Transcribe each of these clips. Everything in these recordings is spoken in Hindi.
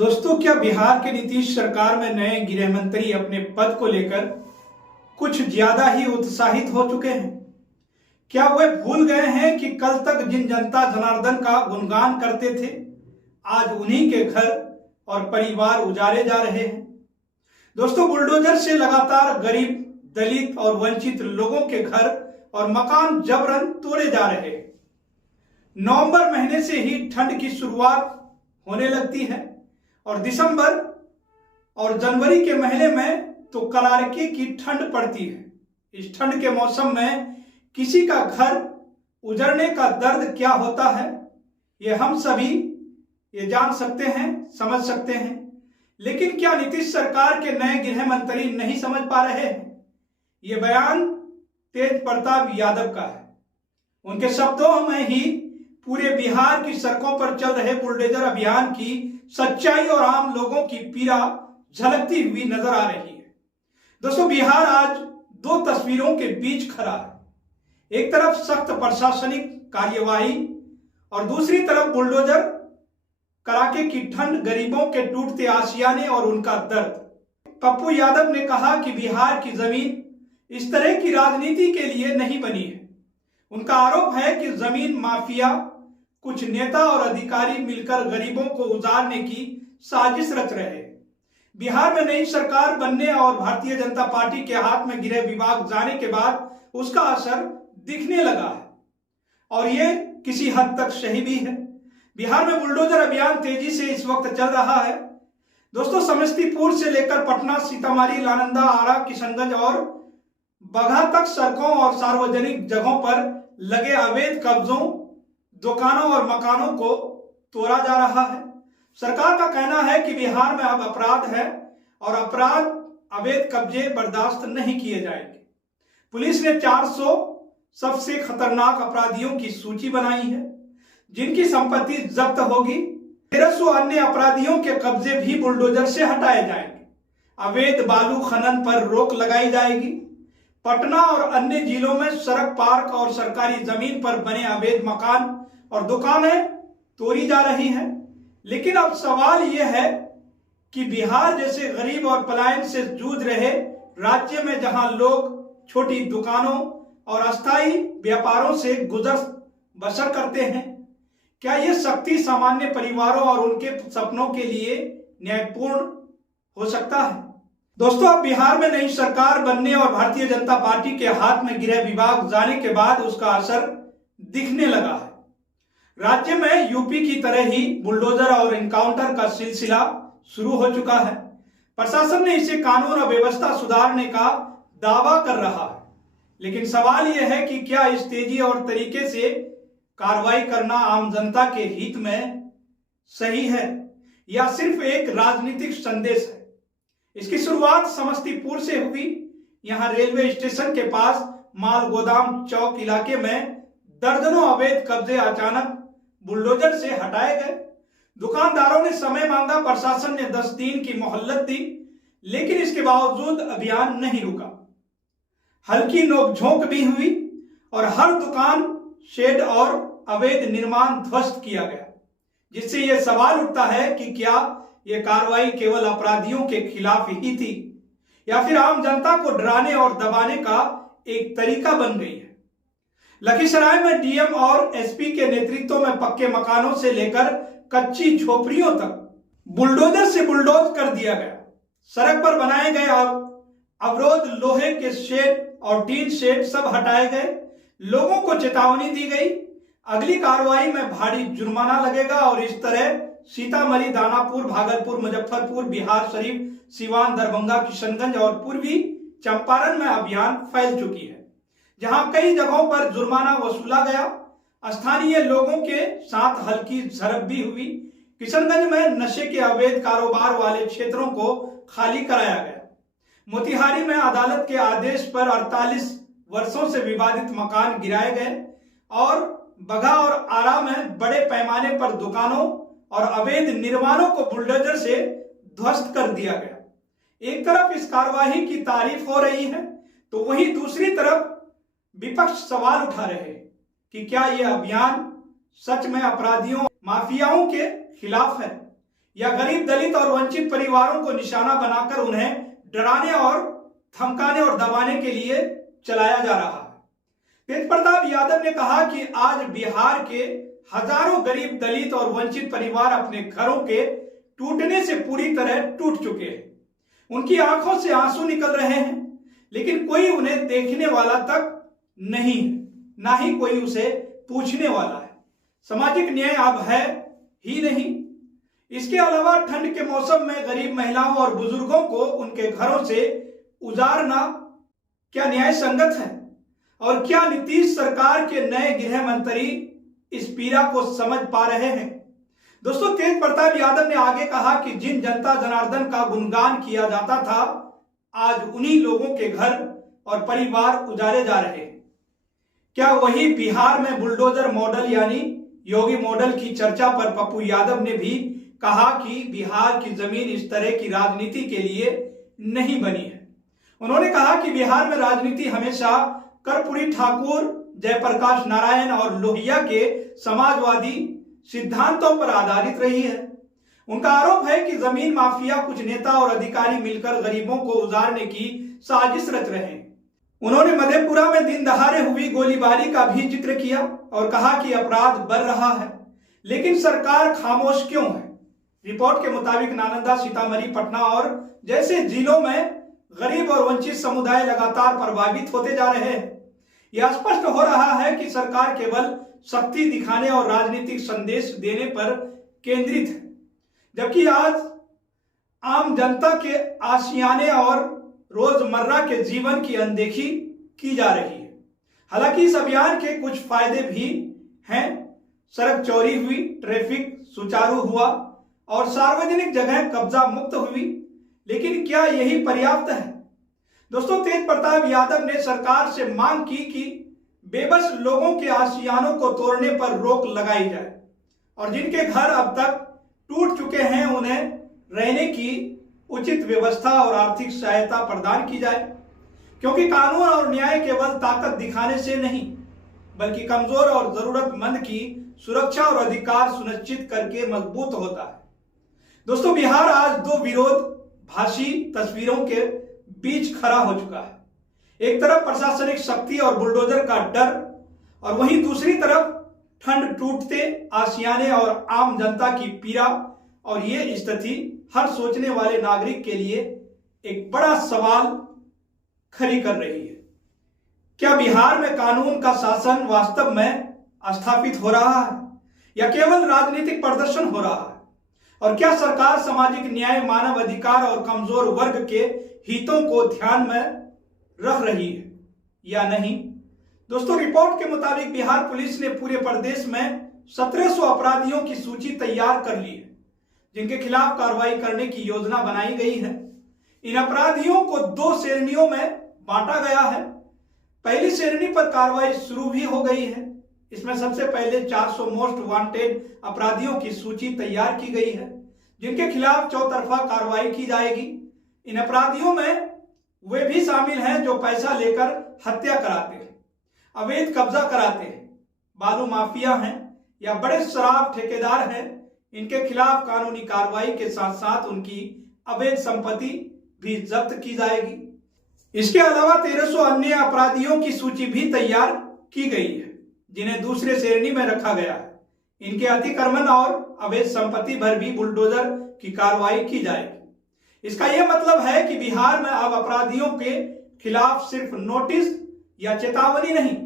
दोस्तों, क्या बिहार के नीतीश सरकार में नए गृह मंत्री अपने पद को लेकर कुछ ज्यादा ही उत्साहित हो चुके हैं? क्या वे भूल गए हैं कि कल तक जिन जनता जनार्दन का गुणगान करते थे, आज उन्हीं के घर और परिवार उजाड़े जा रहे हैं? दोस्तों, बुलडोजर से लगातार गरीब, दलित और वंचित लोगों के घर और मकान जबरन तोड़े जा रहे हैं। नवंबर महीने से ही ठंड की शुरुआत होने लगती है और दिसंबर और जनवरी के महीने में तो कड़ाके की ठंड पड़ती है। इस ठंड के मौसम में किसी का घर उजड़ने का दर्द क्या होता है, ये हम सभी ये जान सकते हैं, समझ सकते हैं। लेकिन क्या नीतीश सरकार के नए गृह मंत्री नहीं समझ पा रहे हैं? ये बयान तेज प्रताप यादव का है। उनके शब्दों में ही पूरे बिहार की सड़कों पर चल रहे बुलडोजर अभियान की सच्चाई और आम लोगों की पीड़ा झलकती हुई नजर आ रही है। दोस्तों, बिहार आज दो तस्वीरों के बीच खड़ा है। एक तरफ सख्त प्रशासनिक कार्यवाही और दूसरी तरफ बुलडोजर, कड़ाके की ठंड, गरीबों के टूटते आशियाने और उनका दर्द। पप्पू यादव ने कहा कि बिहार की जमीन इस तरह की राजनीति के लिए नहीं बनी है। उनका आरोप है कि जमीन माफिया, कुछ नेता और अधिकारी मिलकर गरीबों को उजाड़ने की साजिश रच रहे हैं। बिहार में नई सरकार बनने और भारतीय जनता पार्टी के हाथ में गृह विभाग जाने के बाद उसका असर दिखने लगा है और ये किसी हद तक सही भी है। बिहार में बुलडोजर अभियान तेजी से इस वक्त चल रहा है। दोस्तों, समस्तीपुर से लेकर पटना, सीतामढ़ी, नालंदा, आरा, किशनगंज और बगहा तक सड़कों और सार्वजनिक जगहों पर लगे अवैध कब्जों, दुकानों और मकानों को तोड़ा जा रहा है। सरकार का कहना है कि बिहार में अब अपराध है और अपराध, अवैध कब्जे बर्दाश्त नहीं किए जाएंगे। पुलिस ने 400 सबसे खतरनाक अपराधियों की सूची बनाई है, जिनकी संपत्ति जब्त होगी। 1300 अन्य अपराधियों के कब्जे भी बुलडोजर से हटाए जाएंगे। अवैध बालू खनन पर रोक लगाई जाएगी। पटना और अन्य जिलों में सड़क, पार्क और सरकारी जमीन पर बने अवैध मकान और दुकानें तोड़ी जा रही हैं। लेकिन अब सवाल यह है कि बिहार जैसे गरीब और पलायन से जूझ रहे राज्य में, जहां लोग छोटी दुकानों और अस्थायी व्यापारों से गुजर बसर करते हैं, क्या यह शक्ति सामान्य परिवारों और उनके सपनों के लिए न्यायपूर्ण हो सकता है? दोस्तों, अब बिहार में नई सरकार बनने और भारतीय जनता पार्टी के हाथ में गृह विभाग जाने के बाद उसका असर दिखने लगा है। राज्य में यूपी की तरह ही बुलडोजर और एनकाउंटर का सिलसिला शुरू हो चुका है। प्रशासन ने इसे कानून और व्यवस्था सुधारने का दावा कर रहा है, लेकिन सवाल यह है कि क्या इस तेजी और तरीके से कार्रवाई करना आम जनता के हित में सही है या सिर्फ एक राजनीतिक संदेश है? इसकी शुरुआत समस्तीपुर से हुई। यहां रेलवे स्टेशन के पास माल गोदाम चौक इलाके में दर्जनों अवैध कब्जे अचानक बुलडोजर से हटाए गए। दुकानदारों ने समय मांगा, प्रशासन ने 10 दिन की मोहलत दी, लेकिन इसके बावजूद अभियान नहीं रुका। हल्की नोकझोंक भी हुई और हर दुकान, शेड और अवैध निर्माण ध्वस्त किया गया, जिससे यह सवाल उठता है कि क्या यह कार्रवाई केवल अपराधियों के खिलाफ ही थी या फिर आम जनता को डराने और दबाने का एक तरीका बन गई है। लखीसराय में डीएम और एसपी के नेतृत्व में पक्के मकानों से लेकर कच्ची झोपड़ियों तक बुलडोजर से बुलडोज कर दिया गया। सड़क पर बनाए गए अवरोध, लोहे के शेड और टीन शेड सब हटाए गए। लोगों को चेतावनी दी गई, अगली कार्रवाई में भारी जुर्माना लगेगा और इस तरह सीतामढ़ी, दानापुर, भागलपुर, मुजफ्फरपुर, बिहार शरीफ, सीवान, दरभंगा, किशनगंज और पूर्वी चंपारण में अभियान फैल चुकी है, जहां कई जगहों पर जुर्माना वसूला गया। स्थानीय लोगों के साथ हल्की झड़प भी हुई। किशनगंज में नशे के अवैध कारोबार वाले क्षेत्रों को खाली कराया गया। मोतिहारी में अदालत के आदेश पर 48 वर्षों से विवादित मकान गिराए गए और बगहा और आरा में बड़े पैमाने पर दुकानों और अवैध निर्माणों को बुलडोजर से ध्वस्त कर दिया गया। एक तरफ इस कार्यवाही की तारीफ हो रही है, तो वहीं दूसरी तरफ विपक्ष सवाल उठा रहे हैं कि क्या यह अभियान सच में अपराधियों, माफियाओं के खिलाफ है या गरीब, दलित और वंचित परिवारों को निशाना बनाकर उन्हें डराने और धमकाने और दबाने के लिए चलाया जा रहा है। तेज प्रताप यादव ने कहा कि आज बिहार के हजारों गरीब, दलित और वंचित परिवार अपने घरों के टूटने से पूरी तरह टूट चुके हैं। उनकी आंखों से आंसू निकल रहे हैं, लेकिन कोई उन्हें देखने वाला तक नहीं है, ना ही कोई उसे पूछने वाला है। सामाजिक न्याय अब है ही नहीं। इसके अलावा ठंड के मौसम में गरीब महिलाओं और बुजुर्गों को उनके घरों से उजारना क्या न्याय संगत है? और क्या नीतीश सरकार के नए गृह मंत्री इस पीड़ा को समझ पा रहे हैं? दोस्तों, तेज प्रताप यादव ने आगे कहा कि जिन जनता जनार्दन का गुणगान किया जाता था, आज उन्हीं लोगों के घर और परिवार उजारे जा रहे हैं। क्या वही बिहार में बुलडोजर मॉडल यानी योगी मॉडल की चर्चा पर पप्पू यादव ने भी कहा कि बिहार की जमीन इस तरह की राजनीति के लिए नहीं बनी है। उन्होंने कहा कि बिहार में राजनीति हमेशा कर्पूरी ठाकुर, जयप्रकाश नारायण और लोहिया के समाजवादी सिद्धांतों पर आधारित रही है। उनका आरोप है कि जमीन माफिया, कुछ नेता और अधिकारी मिलकर गरीबों को उजारने की साजिश रच रहे हैं। उन्होंने मधेपुरा में दिन दहाड़े हुई गोलीबारी का भी जिक्र किया और कहा कि अपराध बढ़ रहा है, लेकिन सरकार खामोश क्यों है? रिपोर्ट के मुताबिक नालंदा, सीतामढ़ी, पटना और जैसे जिलों में गरीब और वंचित समुदाय लगातार प्रभावित होते जा रहे हैं। यह स्पष्ट हो रहा है कि सरकार केवल शक्ति दिखाने और राजनीतिक संदेश देने पर केंद्रित है, जबकि आज आम जनता के आशियाने और रोजमर्रा के जीवन की अनदेखी की जा रही है। हालांकि इस अभियान के कुछ फायदे भी हैं। सड़क चौड़ी हुई, ट्रैफिक सुचारू हुआ और सार्वजनिक जगह कब्जा मुक्त हुई, लेकिन क्या यही पर्याप्त है? दोस्तों, तेज प्रताप यादव ने सरकार से मांग की कि बेबस लोगों के आशियानों को तोड़ने पर रोक लगाई जाए और जिनके घर अब तक टूट चुके हैं उन्हें रहने की उचित व्यवस्था और आर्थिक सहायता प्रदान की जाए, क्योंकि कानून और न्याय केवल ताकत दिखाने से नहीं, बल्कि कमजोर और जरूरतमंद की सुरक्षा और अधिकार सुनिश्चित करके मजबूत होता है। दोस्तों, बिहार आज दो विरोधाभासी तस्वीरों के बीच खड़ा हो चुका है। एक तरफ प्रशासनिक शक्ति और बुलडोजर का डर, और वहीं दूसरी तरफ ठंड, टूटते आशियाने और आम जनता की पीड़ा। और ये स्थिति हर सोचने वाले नागरिक के लिए एक बड़ा सवाल खड़ी कर रही है। क्या बिहार में कानून का शासन वास्तव में स्थापित हो रहा है या केवल राजनीतिक प्रदर्शन हो रहा है? और क्या सरकार सामाजिक न्याय, मानव अधिकार और कमजोर वर्ग के हितों को ध्यान में रख रही है या नहीं? दोस्तों, रिपोर्ट के मुताबिक बिहार पुलिस ने पूरे प्रदेश में 1700 अपराधियों की सूची तैयार कर ली है, जिनके खिलाफ कार्रवाई करने की योजना बनाई गई है। इन अपराधियों को 2 श्रेणियों में बांटा गया है। पहली श्रेणी पर कार्रवाई शुरू भी हो गई है। इसमें सबसे पहले 400 मोस्ट वांटेड अपराधियों की सूची तैयार की गई है, जिनके खिलाफ चौतरफा कार्रवाई की जाएगी। इन अपराधियों में वे भी शामिल हैं जो पैसा लेकर हत्या कराते हैं, अवैध कब्जा कराते हैं, बालू माफिया हैं या बड़े शराब ठेकेदार हैं। इनके खिलाफ कानूनी कार्रवाई के साथ साथ उनकी अवैध संपत्ति भी जब्त की जाएगी। इसके अलावा 1300 अन्य अपराधियों की सूची भी तैयार की गई है, जिन्हें दूसरे श्रेणी में रखा गया है। इनके अतिक्रमण और अवैध संपत्ति पर भी बुलडोजर की कार्रवाई की जाएगी। इसका यह मतलब है कि बिहार में अब अपराधियों के खिलाफ सिर्फ नोटिस या चेतावनी नहीं,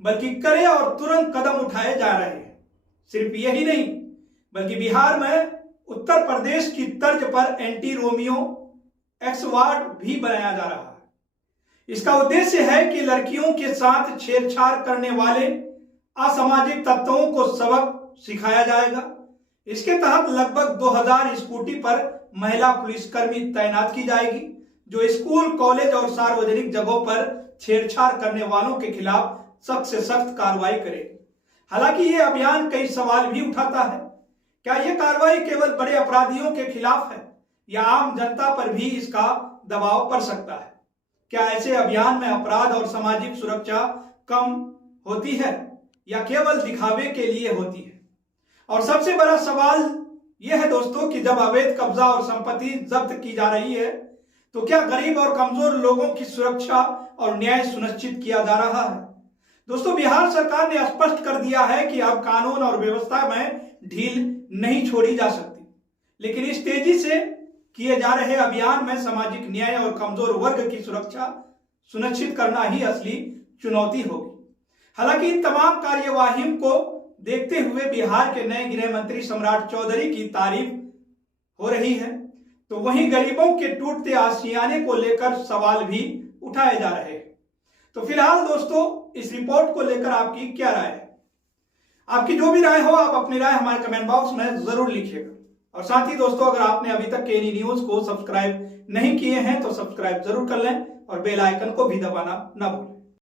बल्कि कड़े और तुरंत कदम उठाए जा रहे हैं। सिर्फ यही नहीं, बल्कि बिहार में उत्तर प्रदेश की तर्ज पर एंटी रोमियो एक्ट वार्ड भी बनाया जा रहा है। इसका उद्देश्य है कि लड़कियों के साथ छेड़छाड़ करने वाले असामाजिक तत्वों को सबक सिखाया जाएगा। इसके तहत लगभग 2000 स्कूटी पर महिला पुलिसकर्मी तैनात की जाएगी, जो स्कूल, कॉलेज और सार्वजनिक जगहों पर छेड़छाड़ करने वालों के खिलाफ सख्त से सख्त कार्रवाई करेगी। हालांकि ये अभियान कई सवाल भी उठाता है। क्या यह कार्रवाई केवल बड़े अपराधियों के खिलाफ है या आम जनता पर भी इसका दबाव पड़ सकता है? क्या ऐसे अभियान में अपराध और सामाजिक सुरक्षा कम होती है या केवल दिखावे के लिए होती है? और सबसे बड़ा सवाल यह है दोस्तों कि जब अवैध कब्जा और संपत्ति जब्त की जा रही है तो क्या गरीब और कमजोर लोगों की सुरक्षा और न्याय सुनिश्चित किया जा रहा है। दोस्तों, बिहार सरकार ने स्पष्ट कर दिया है कि अब कानून और व्यवस्था में ढील नहीं छोड़ी जा सकती, लेकिन इस तेजी से किए जा रहे अभियान में सामाजिक न्याय और कमजोर वर्ग की सुरक्षा सुनिश्चित करना ही असली चुनौती होगी। हालांकि इन तमाम कार्यवाहियों को देखते हुए बिहार के नए गृह मंत्री सम्राट चौधरी की तारीफ हो रही है, तो वहीं गरीबों के टूटते आशियाने को लेकर सवाल भी उठाए जा रहे हैं। तो फिलहाल दोस्तों, इस रिपोर्ट को लेकर आपकी क्या राय है? आपकी जो भी राय हो आप अपनी राय हमारे कमेंट बॉक्स में जरूर लिखिएगा। और साथ ही दोस्तों, अगर आपने अभी तक केनी न्यूज को सब्सक्राइब नहीं किए हैं तो सब्सक्राइब जरूर कर लें और बेल आइकन को भी दबाना ना भूलें।